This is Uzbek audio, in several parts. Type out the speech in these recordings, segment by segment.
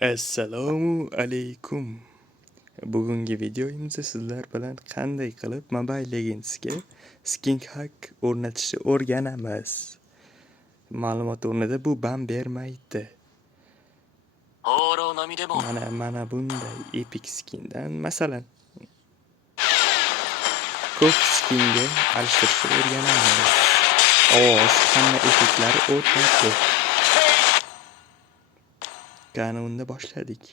Assalomu alaykum. Bugungi videoyimizda sizlar bilan qanday qilib Mobile Legends'ga skin hack o'rnatishni o'rganamiz. Ma'lumot o'rnida bu ban bermaydi. Mana bunday epic skindan, masalan, ko'p skinga alishtirishni o'rganamiz. Ovoz, hamma effektlari o'tadi. Qani unda boshladik.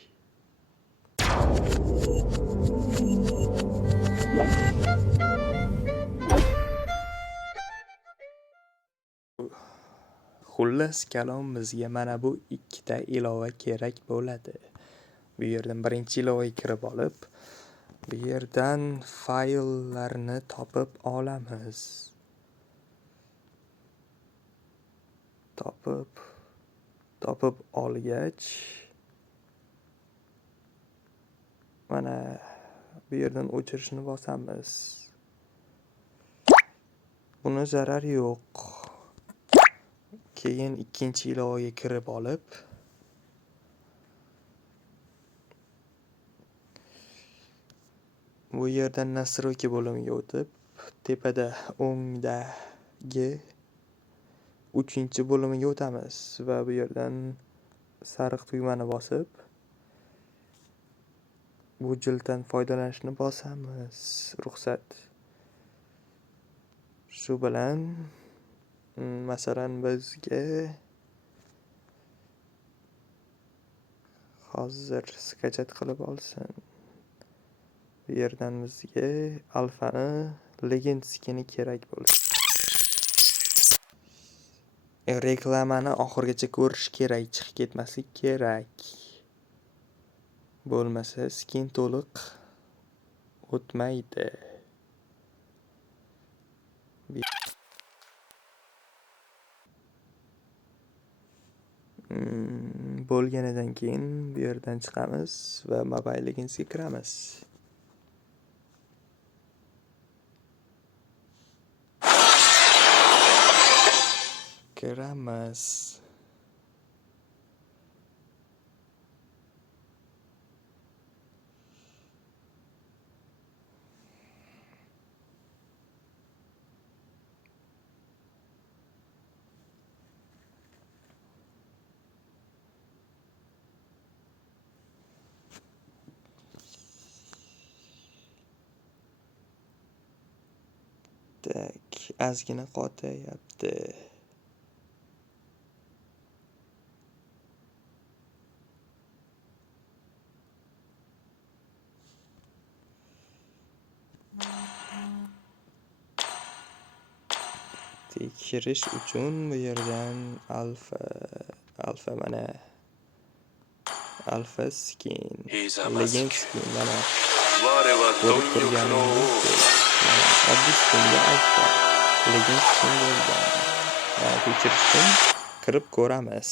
Xullas kalom bizga mana bu ikkita ilova kerak bo'ladi. Bu yerdan birinchi ilovaga kirib olib, bu yerdan fayllarni topib olamiz. Topib olgach, mana bu yerdan o'chirishni bosamiz. Buni zarar yo'q. Keyin ikkinchi ilovaga kirib olib, bu yerdan nastroyka bo'limiga o'tib, tepada o'ngdagi 3-bo'limiga o'tamiz va bu yerdan sariq tugmani bosib, bu jilddan foydalanishni bosamiz. Ruxsat. Shu bilan masalan bizga hozir skachat qilib olsin. Bu yerdan bizga alfani legend skini kerak bo'ladi. Reklamani oxirigacha ko'rish kerak, chiqib ketmaslik kerak. Bo'lmasa skin to'liq o'tmaydi. Bo'lganidan keyin bu yerdan chiqamiz va Mobile Legends'ga kiramiz. Tak, ozgina qotayapti. Tekshirish uchun bu yerdan alfa mana alfa skin, legend skin mana ko'rib turganingizdek, oddiy skinga alfa, legend skin bo'lgan. Tekshirish uchun kirib ko'ramiz.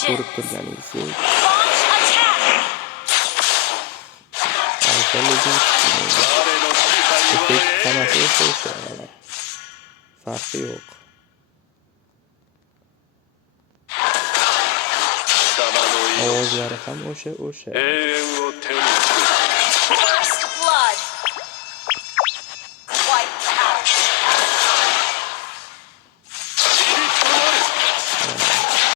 Ko'rib turganingizdek, alfa legend effekt hammasi o'sha, farqi yo'q. Ovozlari ham o'sha.